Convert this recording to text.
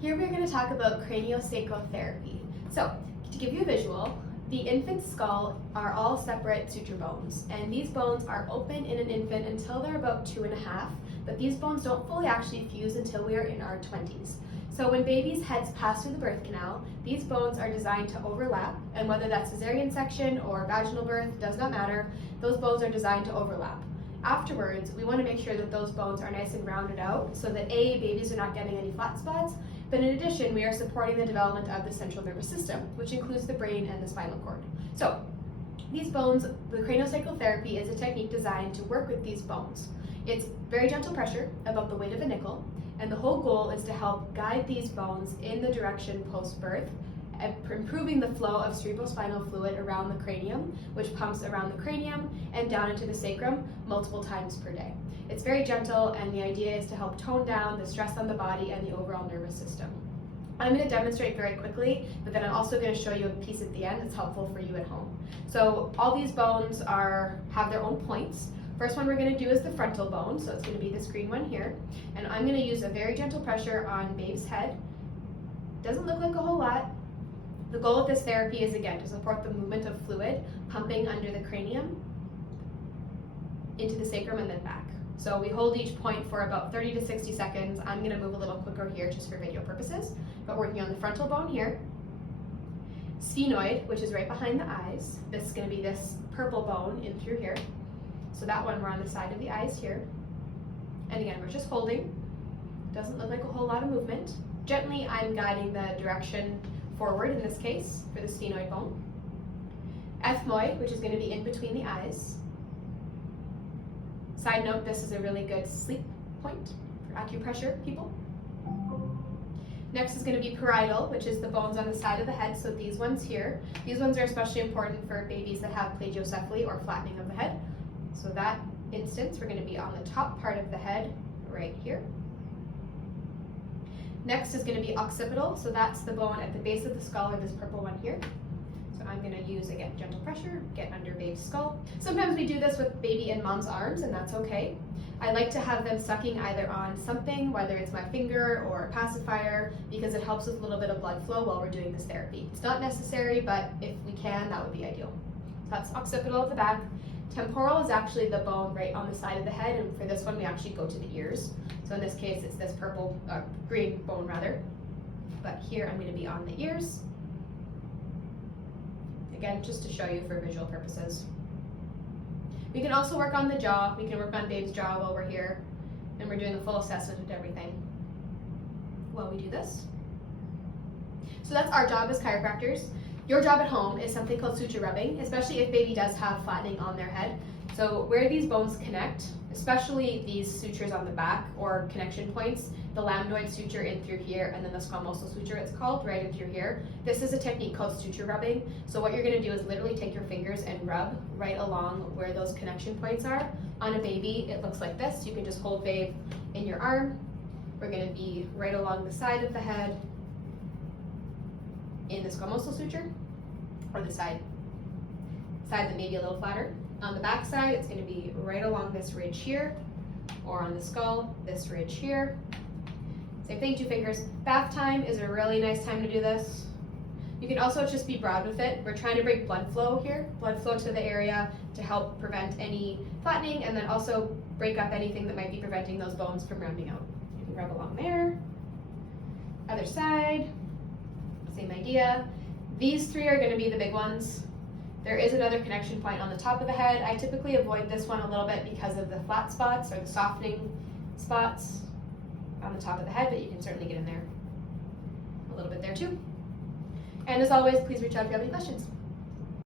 Here we're going to talk about craniosacral therapy. So, to give you a visual, the infant's skull are all separate suture bones, and these bones are open in an infant until they're about 2.5, but these bones don't fully actually fuse until we are in our 20s. So when babies' heads pass through the birth canal, these bones are designed to overlap, and whether that's cesarean section or vaginal birth, does not matter, those bones are designed to overlap. Afterwards, we want to make sure that those bones are nice and rounded out so that A, babies are not getting any flat spots, but in addition, we are supporting the development of the central nervous system, which includes the brain and the spinal cord. So, these bones, the craniosacral therapy is a technique designed to work with these bones. It's very gentle pressure, about the weight of a nickel, and the whole goal is to help guide these bones in the direction post-birth, improving the flow of cerebrospinal fluid around the cranium, which pumps around the cranium and down into the sacrum multiple times per day. It's very gentle, and the idea is to help tone down the stress on the body and the overall nervous system. I'm going to demonstrate very quickly, but then I'm also going to show you a piece at the end that's helpful for you at home. So all these bones have their own points. First one we're going to do is the frontal bone, so it's going to be this green one here. And I'm going to use a very gentle pressure on babe's head. Doesn't look like a whole lot. The goal of this therapy is, again, to support the movement of fluid pumping under the cranium into the sacrum and then back. So we hold each point for about 30 to 60 seconds. I'm going to move a little quicker here just for video purposes, but working on the frontal bone here. Sphenoid, which is right behind the eyes. This is going to be this purple bone in through here. So that one, we're on the side of the eyes here. And again, we're just holding. Doesn't look like a whole lot of movement. Gently, I'm guiding the direction forward in this case for the sphenoid bone. Ethmoid, which is going to be in between the eyes. Side note, this is a really good sleep point for acupressure people. Next is going to be parietal, which is the bones on the side of the head, so these ones here. These ones are especially important for babies that have plagiocephaly or flattening of the head. So that instance, we're going to be on the top part of the head right here. Next is going to be occipital, so that's the bone at the base of the skull, or this purple one here. So I'm going to use, again, gentle pressure, get under baby's skull. Sometimes we do this with baby in mom's arms, and that's okay. I like to have them sucking either on something, whether it's my finger or a pacifier, because it helps with a little bit of blood flow while we're doing this therapy. It's not necessary, but if we can, that would be ideal. So that's occipital at the back. Temporal is actually the bone right on the side of the head, and for this one we actually go to the ears. So in this case it's this green bone rather. But here I'm going to be on the ears. Again, just to show you for visual purposes. We can also work on the jaw. We can work on babe's jaw while we're here, and we're doing a full assessment of everything while we do this. So that's our job as chiropractors. Your job at home is something called suture rubbing, especially if baby does have flattening on their head. So where these bones connect, especially these sutures on the back or connection points, the lambdoid suture in through here, and then the squamosal suture it's called, right in through here. This is a technique called suture rubbing. So what you're going to do is literally take your fingers and rub right along where those connection points are. On a baby, it looks like this. You can just hold babe in your arm. We're going to be right along the side of the head in the squamosal suture, or the side that may be a little flatter. On the back side, it's going to be right along this ridge here, or on the skull, this ridge here. Same thing, 2 fingers. Bath time is a really nice time to do this. You can also just be broad with it. We're trying to bring blood flow here, blood flow to the area to help prevent any flattening, and then also break up anything that might be preventing those bones from rounding out. You can rub along there. Other side. Same idea. These 3 are going to be the big ones. There is another connection point on the top of the head. I typically avoid this one a little bit because of the flat spots or the softening spots on the top of the head, but you can certainly get in there a little bit there too. And as always, please reach out if you have any questions.